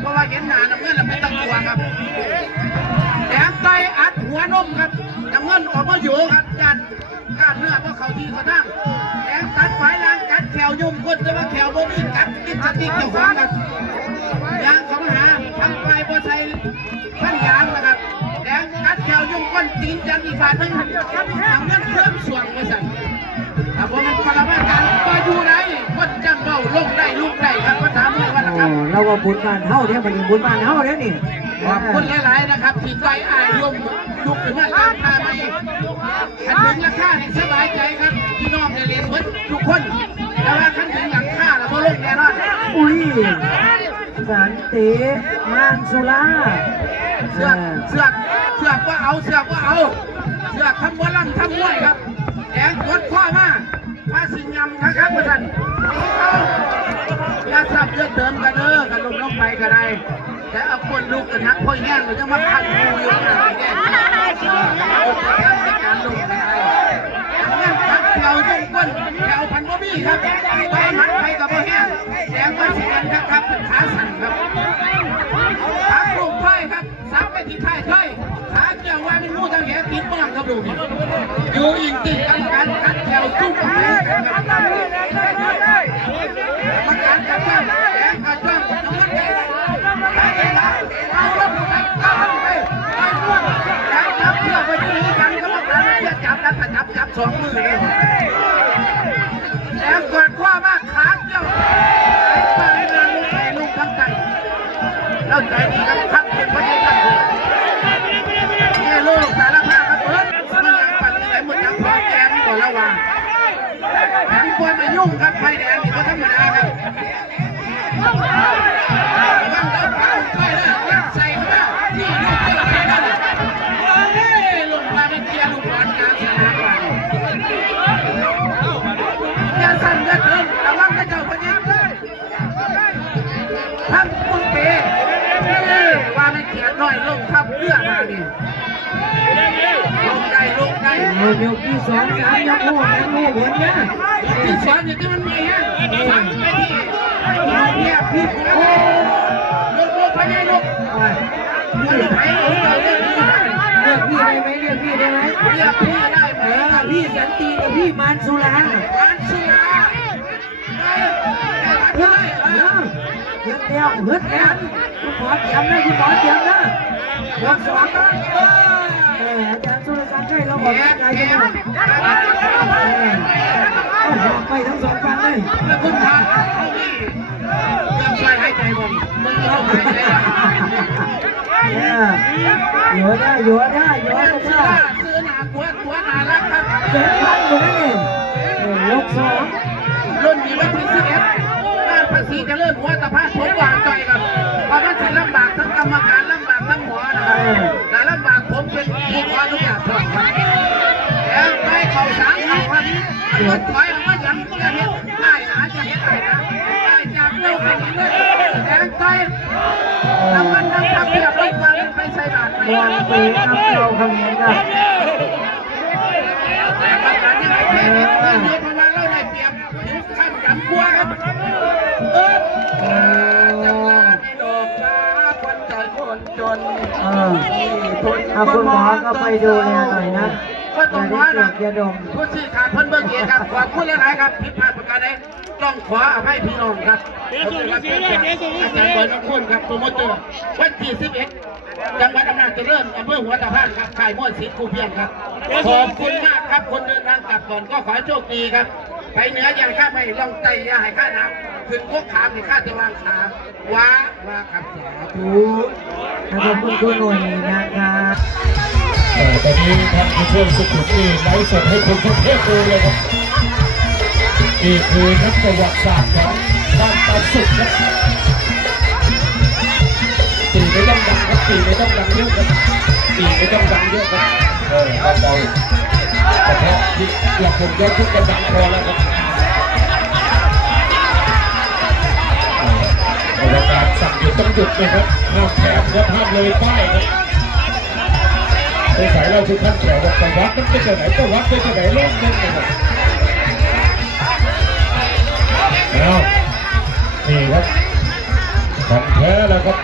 เพราะว่าเห็นหน้าน้ำเงินแล้วไม่ต้องกลัวครับแดงไตอัดหัวนมครับน้ำเงินออกมาอยู่ครับการเนื้อเพราะเขาที่เขานั่งแดงตัดฝ่ายล่างกัดแขวยุ่มก้นแต่ว่าแขวโบมีกัดติดสติ๊กเจ้าของครับยางเขามาหาทั้งไฟบอไซพันยางนะครับแดงกัดแขวยุ่มก้นตีนจังอีกฝ่ายนึงน้ำเงินเครื่องส่วนมาสั่งแต่พอมันปรมาการก็อยู่ไหนก็จังเบาลงได้ลุกได้ครับก็ถามว่าละครับเราว่าบุญบ้านเฮาเนี่ยมันบุญบ้านเฮาเนี่ยนี่ขอบคุณหลายๆนะครับที่ใจอายร่วมลุกขึ้นมาตามพาไปขันถึงราคาให้สบายใจครับพี่น้องในเรียนเหมือนทุกคนแต่ว่าขันถึงหลังค่าเราไม่ลงแน่นอนอุ้ยสันติมานสุราเสือกว่าเอาเสือกทำวัวล่ำทำมวยครับแดงกดข้อมาสิงยำครับท่านอย่าสับเยอะเติมกันกันลงไปกันได้แต่เอาคนลูกกันฮักพ่อแย่งหรือจะมาพันงูอยู่กันแย่ในการลงกันได้งั้นพักแถวยุ่งก้นแถวพันบ่มีครับไปมันไปกับพ่อแย่งแดงมาสิกันครับเป็นขาสั่นครับขาปลุกไฟครับซับไปที่ท้ายไฟขาเกี่ยวว่าเป็นงูทางแหติดบ้างครับดูอยู่อินติดกันกัดแถวจุ้งกันมาการกันบ้างแดงกันบ้างน้ำมันแดงเอาลงไปจับเชือกไปที่นี้กันก็มาจับกันจับสองมือเลยแล้วกดข้อมากขาเกี่ยวไปลุงทั้งใจเราใจดีครับทักเป็นพระเจ้านี่ลูกสารภาพครับเอิ้นมันยังปั่นไหนหมดยังพอแกงก่อนระวังแข็งควรมายุ่งครับไฟแดงนี่ก็ธรรมดาครับระวังครับไฟแดงยัดใส่เข้ามานี่ลูกเจ้าไปนั่นลงมาเป็นเกียร์ลูกบอลกลางสนามอย่าสั่นอย่าเติมระวังกระเจ้าพยิงทั้งปุ้งเป๋ว่าไม่เกียร์น้อยลงทับเลือดมาดิลงได้ยกที่2 3ยกโม่ผลเนี่ยที่2อย่างที่มันมีฮะสั่งไปที่เนี่ยพี่ลูกพญาลูกมันไหนเลือกพี่ได้ไหมเลือกพี่ได้ไหมพี่สันติกับพี่มานสุราเฮ้ยคุณหมอเตรียมนะยก2นะอาจารย์สุรศักดิ์ให้เราบอกว่าใจเย็นบอกไปทั้ง2ฝั่งเลยคุณทางยังช่วยให้ใจผมมึงเข้าหายใจอยู่ได้ซื้อหนาตัวนารักครับเจ็ดพันอยู่นี่ยก2รุ่นนี้วันที่11งานภาษีจะเริ่มหัวตะพาผมวางใจครับเพราะมันจะลำบากทั้งกรรมการลำบากทั้งหมอนะครับแต่ลำบากผมเป็นผู้ขอทุกอย่างครับแล้วไปเขา3เขาครับมันถอยออกมาอย่างจะเห็นได้นะจะเห็นได้นะได้จากเร็วกันเลยแดงใจน้ำมันน้ำเปียกลงมาไปใส่บาตรไปวางปีน้ำเราทำยังไงแต่ประการยังไงแค่นี้เพื่อนเยอะเพราะว่าเราได้เปรียบถึงขั้นกำกลัวครับจังหวะในโลกนะคนใจคนจนคุณหมอก็ไปดูแลหน่อยนะก็ต้องขอนะยาดมผู้สื่อข่าวเพิ่นเบิ่งเองครับขอบคุณหลายๆครับผิดพลาดประการใดต้องขออภัยพี่น้องครับอาจารย์บอยน้องคุณครับโปรโมเตอร์วันที่11จังหวัดอำนาจเจริญอำเภอหัวตะพานครับค่ายมวยศิลป์ครูเพียงครับขอบคุณมากครับคนเดินทางกลับก่อนก็ขอโชคดีครับไปเหนืออย่างข้าไม่ลองไต่ยาให้ข้าน้ำขึ้นพวกขามให้ข้าจะวางขาว้าครับสาธุขอบคุณหน่วยนะครับตอนนี้ท่านผู้ชมสุขุมนี่ไลฟ์สดให้คนทั่วประเทศดูเลยครับนี่คือนักประวัติศาสตร์ของบ้านตาสุกครับตีไม่ต้องดังครับตีไม่ต้องดังเยอะครับตีไม่ต้องดังเยอะครับเบาๆแต่เพราะที่หลักผมยกทุกกระดังพอแล้วครับบรรยากาศสั่งหยุดต้องหยุดนะครับห้ามแถมครับห้ามเลยป้ายครับในสายเราคือขั้นแถวว่าแต่วัดมันจะไหนก็วัดไปจะไหนเล่นนั่นนะครับแล้วนี่ครับของแท้แล้วครับ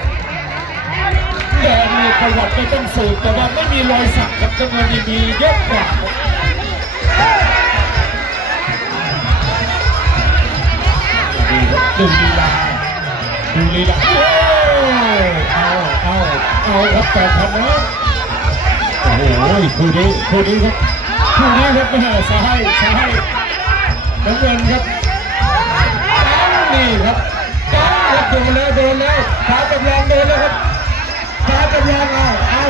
ประวัติไม่ต้องสืบแต่ว่าไม่มีรอยสักกับจำนวนมีเยอะกว่าดูลีลาดูลีลาเอาครับแต่ทำนะโอ้โหคู่นี้ครับแม่ซ้ายน้ำเงินครับนี่ครับโดนแล้วขาจำลองโดนแล้วครับขาจำลองเอา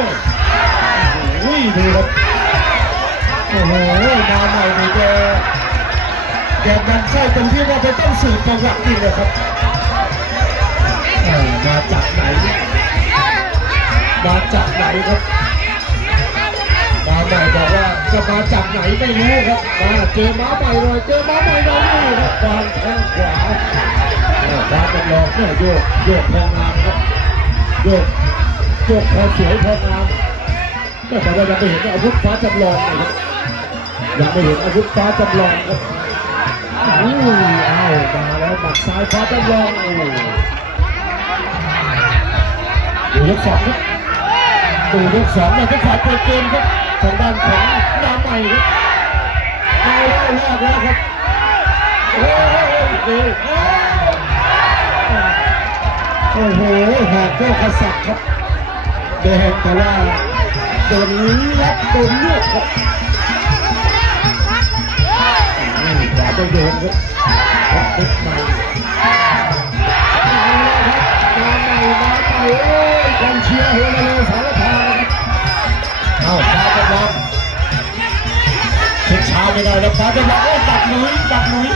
ดูครับโอ้โหมาใหม่นี่แกดันไส้ตรงที่ว่าไปต้องสืบประวัตินี่เลยครับมาจากไหนครับมาใหม่บอกว่าจะมาจากไหนไม่รู้ครับมาเจอม้าใหม่เลยนี่ครับวางแข้งขวาฟ้าจำลองเนี่ยโยกพองามครับโยกพอสวยพองามแต่ว่ายังไม่เห็นอาวุธฟ้าจำลองเลยครับยังไม่เห็นอาวุธฟ้าจำลองครับมาแล้วหมัดซ้ายฟ้าจำลองดูยกสองครับเนี่ยก็ฝ่ายเปิดเกมครับทางด้านของน้ำใหม่ครับเอาแล้วครับโอ้โหหากก็กระสับครับแดงแต่ว่าโดนรับโดนเลือดครับขวาต้องโดนครับติดใหม่มาใหม่กองเชียร์เฮลเลยสารพาครับฟ้าจะบอลเช็คช้าไม่ได้แล้วฟ้าจะบอลดักหนุย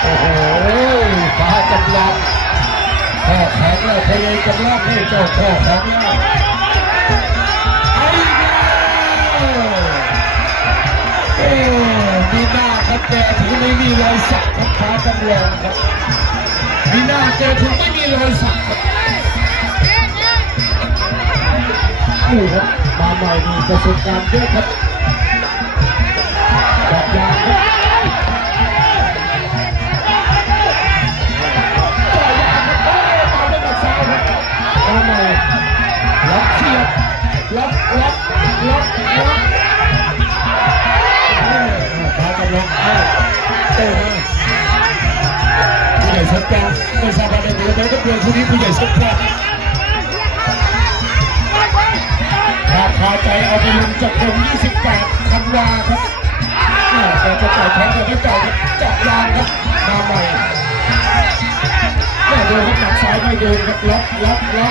โอ้โหฟ้าจำลองพ่อแข็งแล้วพยายามจำลองให้เจ้าพ่อแข็งแล้วมีหน้าครับแกถึงไม่มีรอยสักครับฟ้าจำลองครับมีหน้าแกถึงไม่มีรอยสักครับครับมาใหม่นี่ประสบการณ์เยอะครับแบบยางครับมาใหม่ล็อกเชียบล็อกฟ้ากำลังเตะมาผู้ใหญ่สักการไม่ทราบว่าได้ดูไหมก็เปลี่ยนคู่นี้ผู้ใหญ่สักการพาใจเอาไปลงจากตรง28 ธันวาครับแต่จะต่อยท้องแต่ไม่ต่อยจับยางครับมาใหม่โดนครับหนักซ้ายไม่โดนครับล็อกพยายามนะ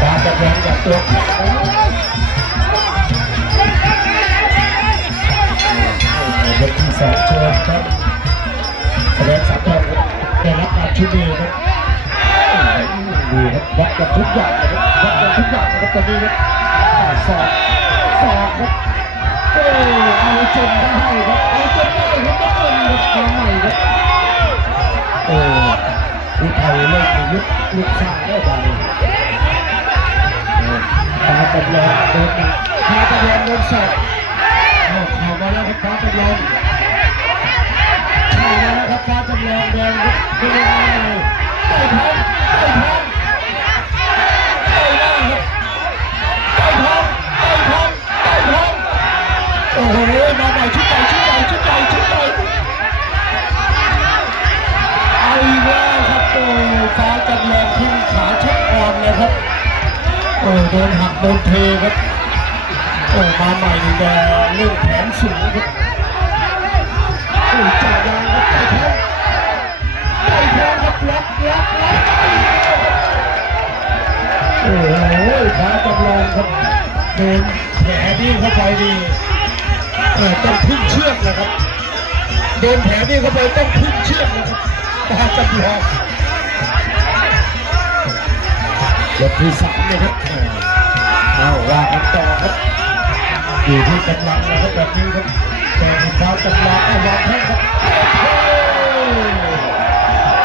ปาจะแรงจากตัวแข็งยกที่2โชว์ครับแสดงสามทองได้รับการช่วยเหลือครับดูครับวัดกันทุกอย่างนะครับตอนนี้ครับสอบครับเอาจนได้ครับต้องเงินครับผู้ไทยเล่นในยุคสร้างได้ไปฟ้าจำลองโดนหนักฟ้าจำลองโดนสอบเข้ามาแล้วครับฟ้าจำลองเข้ามาแล้วครับฟ้าจำลองแดงครับเป็นยังไงใต้ท้องโอ้โหมาใหม่ชุดใหญ่เอาอีกแล้วครับโอ้ฟ้าจำลองทิ้งขาชุดอ่อนเลยครับโดนหักโดนเทครับมาใหม่นี่แกเล่นแขนสูงครับจ่ายางครับใต้ท้องครับล็อกโอ้โหฟ้าจำลองครับโดนแผลนี่เข้าไปดีต้องพึ่งเชือกนะครับโดนแผลนี่เข้าไปต้องพึ่งเชือกนะครับฟ้าจำลองยกที่3นะครับว่ากันต่อครับอยู่ที่กำลังนะครับแบบนี้ครับแต่ฟ้าจำลองวางแข้งครับ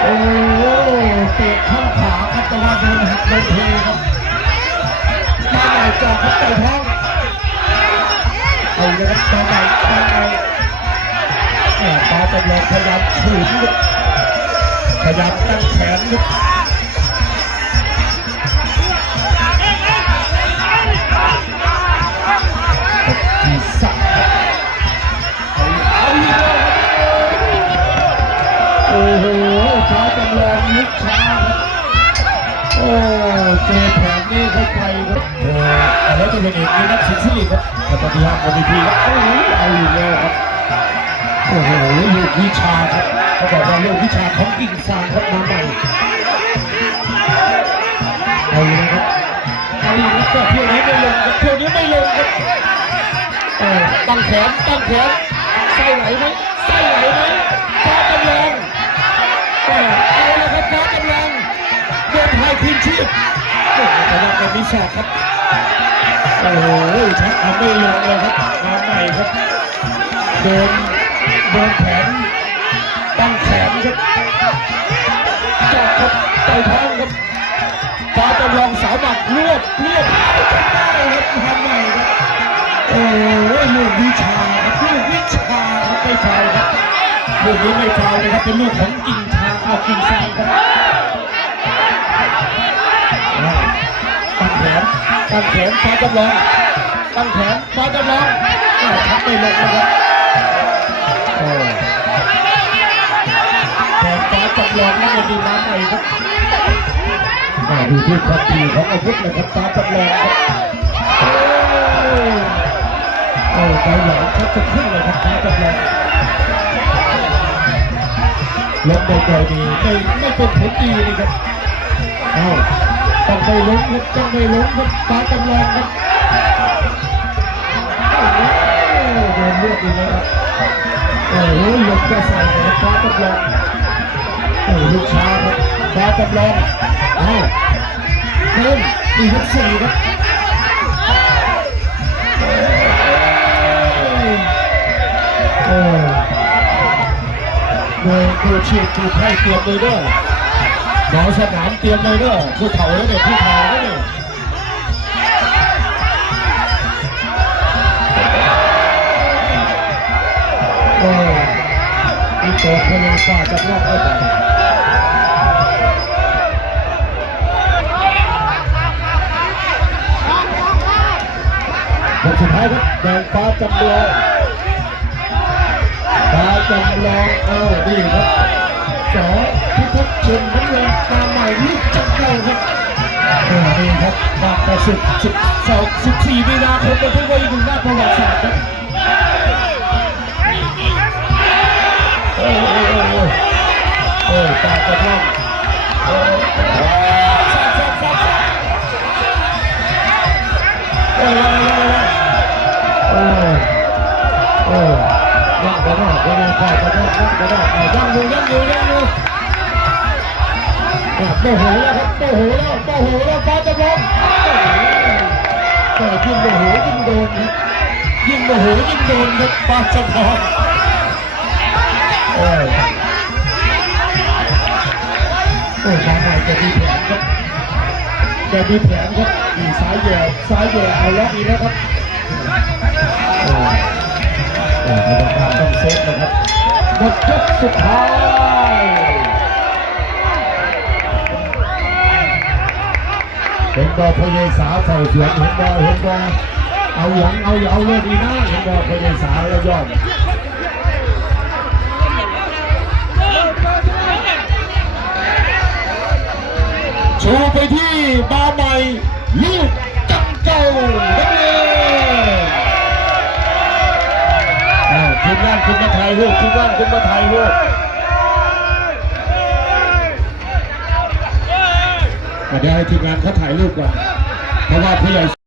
โอ้เตะข้างขาครับแต่ว่าโดนหักโดนเทครับมาใหม่จ่อครับต่อยท้องเอาเลยครับต่อไปฟ้าจำลองพยายามขืน ขยับตั้งแขนครับที่สักโอ้โหช้าจำลองลุกช้าครับโอ้เจอแผนนี้เข้าไปครับแล้วตัวเอกนี่นักสิทธิ์สิริครับกับปฏิภาณบนเวทีครับโอ้โหเอาอยู่แล้วครับโอ้โหลูกวิชาครับเขาบอกว่าลูกวิชาของกิ่งซางครับมาใหม่เอาอยู่นะครับเอาอยู่แล้วก็เที่ยวนี้ไม่ลงครับเที่ยวนี้ไม่ลงครับตั้งแขนไส้ไหลไหมไส้ไหลไหมฟ้าจำลองเอาแล้วครับฟ้าจำลองเดินไทยคืนชีพโอ้โหแต่ละคนมีศอกครับโอ้โหชักทำไม่ลงเลยครับมาใหม่ครับเดินแขนตั้งแขนครับจอกครับไต่ท้องครับฟ้าจำลองสาวหมัดรวบได้ครับทำใหม่ครับโอ้โหลูกวิชาครับลูกวิชาครับไม่ฟาวครับลูกนี้ไม่ฟาวเลยครับเป็นลูกของกิ่งชาเอากิ่งซางครับตั้งแขนฟ้าจำลองตั้งแขนฟ้าจำลองชักไม่ลงนะครับแต่ฟ้าจำลองนั่นเป็นดีน้ำใหม่ครับดูที่ความถี่ของอาวุธเลยครับฟ้าจำลองครับใจหลังชักจะขึ้นเลยครับฟ้าจำลองลงบ่อยๆนี่ไม่เป็นผลดีนี่ครับต้องไม่ล้มครับฟ้าจำลองครับโดนเลือดอีกแล้วครับโอ้โหหลบจะใส่ครับฟ้าจำลองลูกช้าครับฟ้าจำลองเริ่มมียกสี่ครับดูชีพดูไพ่เตรียมเลยเด้อหมอสนามเตรียมเลยเด้อผู้เฒ่าแล้วเนี่ยผู้เฒ่าแล้วเนี่ยอีโต้พลังฟ้าจะรอดได้ไหมคนสุดท้ายครับแดงฟ้าจำลองนี่ครับสอพิทักษ์ชนน้ำเงินมาใหม่ลูกจับเก่าครับนี่ครับมาประสิทธิ์14 มีนาคมเป็นที่ว่าอีกหนึ่งหน้าประวัติศาสตร์ครับตาจะล่องยังอยู่โมโหแล้วครับโมโหแล้วฟ้าจำลองแต่ยิ่งโมโหยิ่งโดนครับยิ่งโมโหยิ่งโดนครับฟ้าจำลองมาใหม่จะมีแผนครับมีซ้ายแย่เอาล็อกอีกแล้วครับต้องเซฟนะครับหมดยกสุดท้ายเห็นบอลพยายสาใส่เสียงเห็นบอลเอาเลยดีนะเห็นบอลพยายสาแล้วยอดชูไปที่บาใหม่ลูกจังเก่านักเรียนทีมงานขึ้นมาถ่ายรูปเดี๋ยวให้ทีมงานเขาถ่ายรูปก่อนเพราะว่าผู้ใหญ่